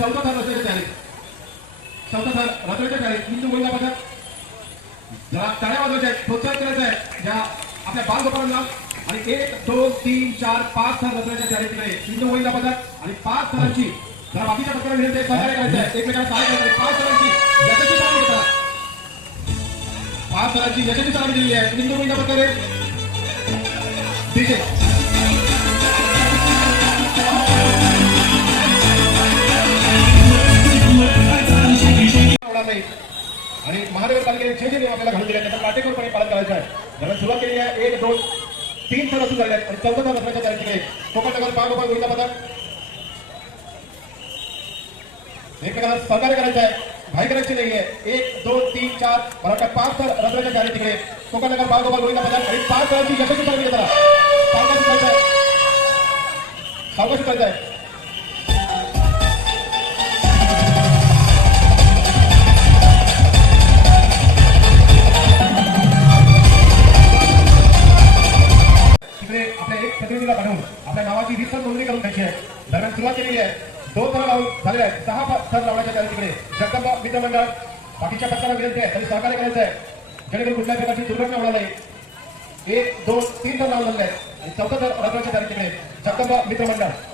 चौथा थर रचनेच्या तयारीत चौथा थर रचनेच्या तयारीत हिंदू महिला पथक जरा टाळ्या वाजवायच्या आहेत प्रोत्साहित करायचं आहे ज्या आपल्या बालगोपाळांना. आणि एक दोन तीन चार पाच थर रचण्याच्या तयारीत तिकडे हिंदू महिला पथक आणि पाच थरांची जरा बाकीच्या पथकाला विनंती सहकार्य करायचं आहे. एकमेकांना सहाय्य करायचं पाच थरांची यशस्वी सलामी देतात पाच थरांची यशस्वी सलामी दिली आहे हिंदू महिला पथकाने विजय होणार आणि महानगरपालिकेने जे जे नियम आपल्याला घालून दिले त्याचं काटेकोरपणे पालन करायचं आहे. ज्याला सुरुवात केली आहे एक दोन तीन थर असू झाले आहेत आणि चौथा थर रचण्याच्या कोकण नगर पाच रुपये गोविंदा पथक एकमेकांना सहकार्य करायचं आहे भाई करायची नाही आहे एक दोन तीन चार मला वाटतं पाच सर रत्नाच्या तयारी तिकडे कोकण नगर पाच बागोबा गोविंदा पथक आणि पाच थरांची यशस्वी चालू जरा सावकाश करायचं आहे. सावकाश करायचं आहे. जगदंबा मित्रमंडळ बाकीच्या पक्षाला विनंती आहे त्यांनी सहकार्य करायचं आहे जेणेकरून कुठल्या प्रकारची दुर्घटना होणार नाही. एक दोन तीन थर लावलेले आहेत. आणि चौथा तर रचण्याच्या तयारी तिकडे. जगदंबा मित्रमंडळ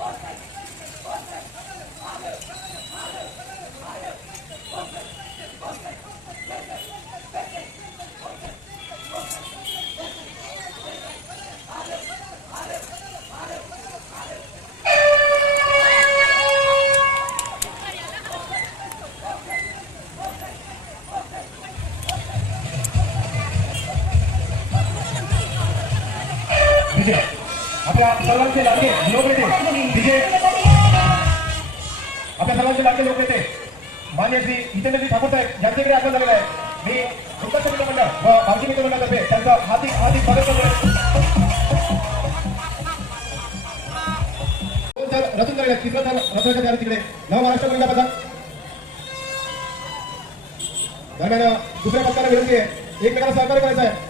विजय आपल्या सर्वांचे लाडके लोकनेते तिथे आपल्या सर्वांचे लाडके लोकनेते मान्य श्री जितेंद्रजी ठाकूर साहेब यांच्याकडे आपण झालेलं आहे. मी उत्तर मित्रमंडळ व भारतीय मित्रमंडळातर्फे त्यांचं हार्दिक हार्दिक स्वागत करतो. रचून झालेले तिसरा थर रचण्याच्या तयारी तिकडे. नव महाराष्ट्र महिला पथक दरम्यान दुसऱ्या पथकाला विनंती आहे. एकमेकांना सहकार्य करायचं आहे.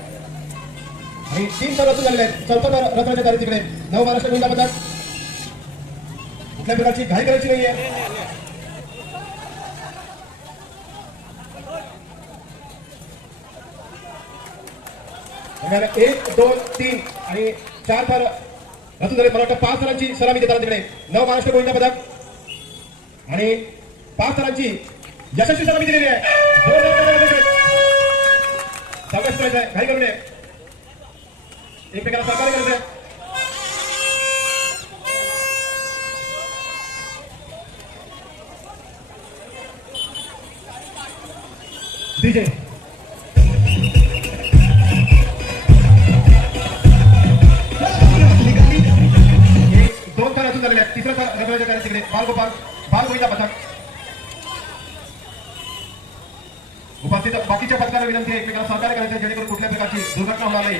आणि तीन तर रचून झालेले आहेत. चौथं तर रचण्याच्या तयारी तिकडे. नव महाराष्ट्र महिला पथक कुठल्या प्रकारची घाई करायची नाहीये. दरम्यान एक दोन तीन आणि चार थर रचून झाले मला वाटतं पाच थरांची सलामी देतात तिकडे. नव महाराष्ट्र गोविंदा पदक. आणि पाच थरांची यशस्वी सलामी दिलेली आहे. घाई करू नये. एकमेकांना सहकार्य करायचं आहे डीजे। दोन थर अजून झालेले आहेत तिसरा थर रगडाच्या तयारी तिकडे बालगोपाल बालगोविंदा पथक उपस्थित बाकीच्या पथकाला विनंती आहे एकमेकांना सहकार्य करायचं जेणेकरून कुठल्या प्रकारची दुर्घटना होणार नाही.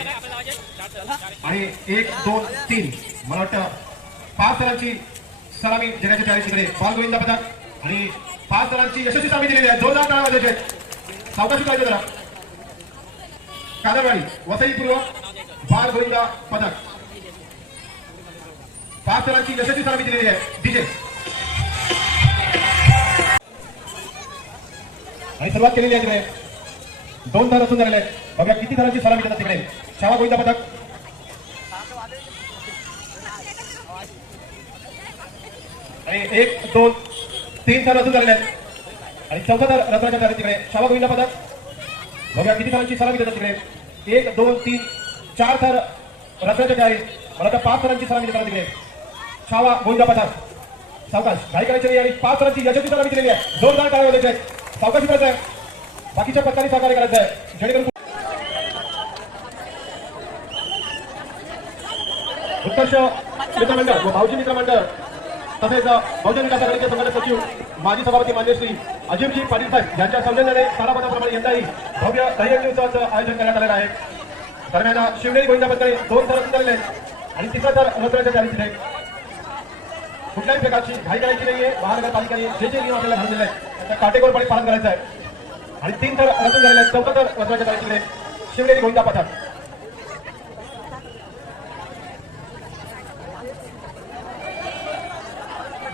आणि एक दोन तीन. मला वाटतं पाच जणांची सलामी देण्याच्या तयारी तिकडे. बालगोविंदा पथक आणि पाच जणांची यशस्वी सामी दिलेली आहे. जोरदार टाळा वाजायचे सावकाशी सावकाश पाहिजे जरा. कादरवाडी वसई पूर्व बाल गोविंदा पथक. पाच जणांची यशस्वी सामी दिलेली आहे. डीजे. आणि सुरुवात केलेली आहे तिकडे दोन थर असून झालेले आहेत बघा किती थरांची सलामी देतात तिकडे. शाळा गोविंदा पथक. आणि एक दोन तीन थर असून झालेले आहेत आणि चौथा थर रत्नाच्या तयारी तिकडे शाळा गोविंदा पथक. बघा किती थरांची सलामी देतात तिकडे. एक दोन तीन चार थर रत्नाच्या तयारी मला तर पाच थरांची सलामी देतात तिकडे. शाळा गोविंदा पथक. सावकाश काही करायची नाही आणि पाच थरांची यशस्वी सलामी दिलेली आहे. जोरदार टाळ्या वाजायचे सावकाशी करायचं आहे. बाकीच्या पथकाने सहकार्य करायचं आहे. जेणेकरून उत्कर्ष मित्रमंडळ व भाऊजी मित्रमंडळ तसेच बहुजन विकास आघाडीचे संघटक सचिव माजी सभापती मान्यश्री अजिमजी पाटील साहेब यांच्या सौजन्याने तारापदाप्रमाणे यंदाही भव्य दहीहंडी उत्सवाचं आयोजन करण्यात आलेलं आहे. दरम्यान शिवनेरी गोविंदा दोन थर झालेले आहेत आणि तिसरा थर रचण्याच्या तयारीत आहे कुठल्याही प्रकारची घाई करायची नाहीये. महानगरपालिकेने जे जे नियम आपल्याला घालून दिले आहेत त्या काटेकोरपणे पालन करायचं आहे. आणि तीन तर रचून झालेले आहेत. चौथं तर रचण्याच्या तयारीत आहे शिवनेरी गोविंदा पठाण.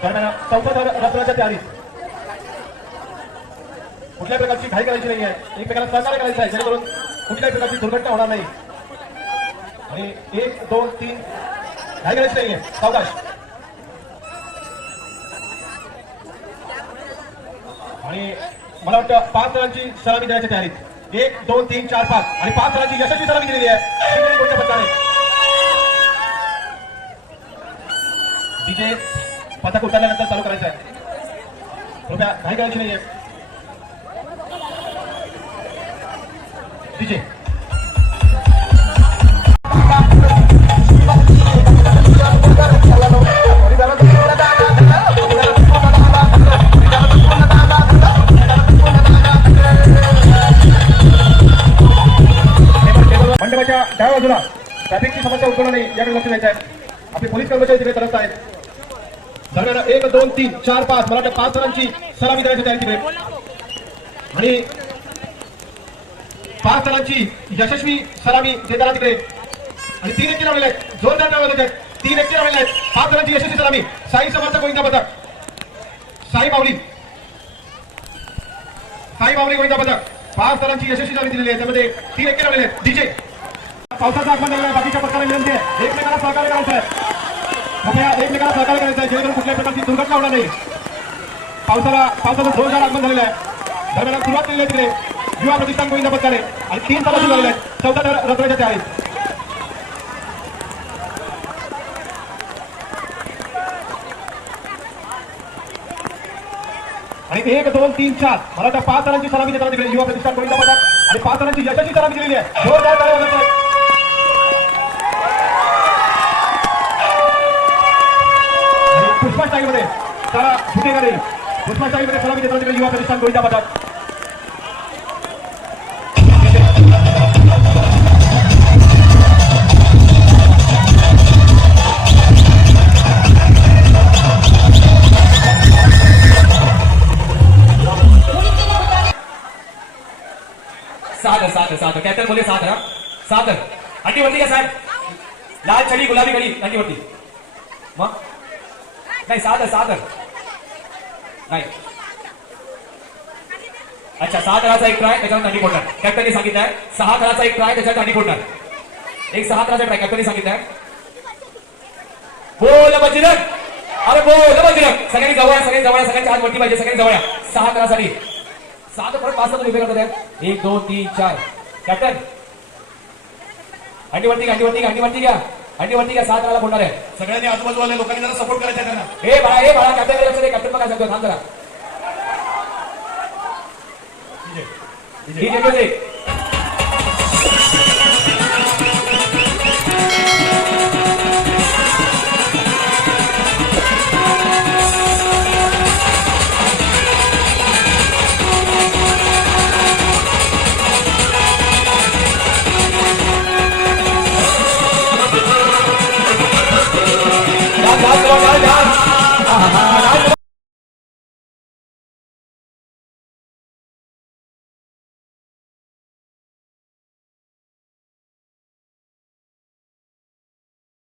दरम्यान चौथा थर रचनाच्या तयारीत कुठल्या प्रकारची घाई करायची नाही आहे एकमेकाला सहकार्य करायचं आहे. जेणेकरून कुठल्याही प्रकारची दुर्घटना होणार नाही. आणि एक दोन तीन घाई करायची नाहीये. सावकाश. आणि मला वाटतं पाच रनांची सलामी देण्याची तयारीत एक दोन तीन चार पाच. आणि पाच रनांची यशस्वी सलामी दिलेली आहे. शिवनेरी डीजे पथक उतरल्यानंतर चालू करायचं आहे. कृपया घाई करायची नाहीये. डीजे ट्रॅफिकची समस्या याकडे लक्ष द्यायचं आहे आपले पोलीस कर्मचारी तिकडे तरफ आहेत. दरम्यान एक दोन तीन चार पाच मला वाटतं पाच जणांची सलामी द्यायची तयारी तिकडे. आणि पाच जणांची यशस्वी सलामी देताना तिकडे. आणि तीन एकी लावलेले आहेत. जोरदार डाव आहेत. तीन एकी लावलेले आहेत. पाच जणांची यशस्वी सलामी. साई समर्थ गोविंदा पथक साई माऊली. साई माऊली गोविंदा पथक पाच जणांची यशस्वी सलामी दिलेली आहे. त्यामध्ये तीन एकी लावलेले आहेत. डीजे. पावसाचं आगमन झालेला आहे. बाकीच्या पक्षाला विनंती आहे. एकमेकाला सहकार्य करायचं आहे कृपया एकमेकाला सहकार्य करायचं आहे जेणेकरून कुठल्याही प्रकारची दुर्घटना होणार नाही. पावसाला पावसाचं जोरदार आगमन झालेलं आहे. दरम्यान सुरुवात केली आहे तिकडे. युवा प्रतिष्ठान गोविंदा पथकाने आणि तीन ताला झालेले आहेत. चौदा रत्नाच्या त्या आहेत. आणि एक दोन तीन चार. मला त्या पाच जणांची सलामी देताना तिकडे. युवा प्रतिष्ठान गोविंदा पथक आणि पाच जणांची यशाची सलामी दिलेली आहे. जोरदार टाळ्या वाजवत आहेत. आणि पुष्पा स्टाईलमध्ये त्याला झुकेगा नाही पुष्पा स्टाईलमध्ये सलामी देताना तिकडे युवा प्रतिष्ठान गोविंदा पथक. सादर सादर कॅप्टन बोले सादर हा? सादर अंडी वरती का साहेब? लाल छडी गुलाबी कडी अंडी वरती. मग नाही साधं साधं. नाही. अच्छा सहा तळाचा एक ट्राय त्याच्यावर अंडी फोडणार कॅप्टनने सांगितलंय सहा तळाचा एक ट्राय त्याच्यावर अंडी फोडणार एक सहा तळाचा ट्राय कॅप्टनने सांगितलंय. बोल बजरंग! अरे बोल बजरंग! सगळ्यांनी जवळ सगळ्यांनी जवळ सगळ्यांच्या हात वरती पाहिजे सगळ्यांनी जवळ सहा तळासाठी. सहा तर परत पाच तर उभे करतात आहे. एक दोन तीन चार. कॅप्टन हंडी वरती घ्या, वरती घ्या, वरती घ्या. अंडी वरती घ्या सात राला बोलणार आहे. सगळ्यांनी आजूबाजूवाल्या लोकांनी जरा सपोर्ट करायचा आहे त्यांना. हे बाळा हे बाळा कॅप्टन लक्ष दे कॅप्टन बघा सांगतो थांब जरा. विजय. DJ music